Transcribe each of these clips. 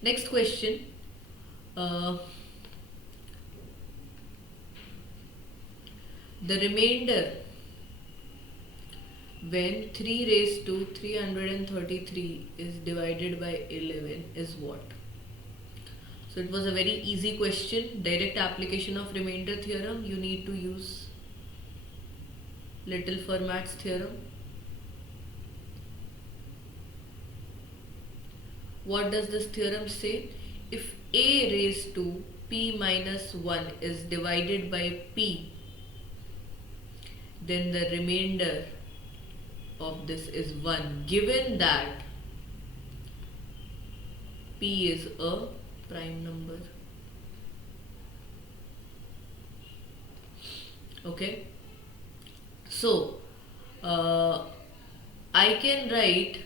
Next question. The remainder when 3 raised to 333 is divided by 11 is what? So it was a very easy question. Direct application of remainder theorem. You need to use Little Fermat's theorem. What does this theorem say? If a raised to p minus 1 is divided by p, then the remainder of this is 1, given that p is a prime number. Okay, so I can write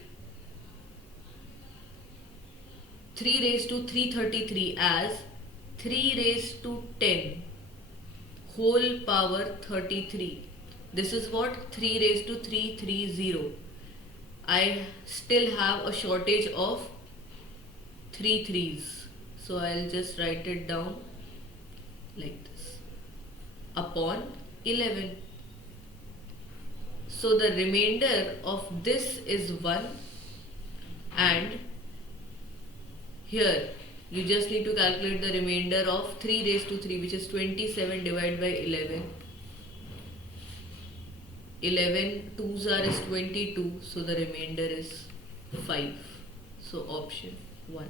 3 raised to 333 as 3 raised to 10 whole power 33. This is what? 3 raised to 330. I still have a shortage of 3 threes. So I'll just write it down like this. Upon 11. So the remainder of this is 1, and here you just need to calculate the remainder of 3 raised to 3, which is 27 divided by 11. 11 twos are is 22, so the remainder is 5. So option 1.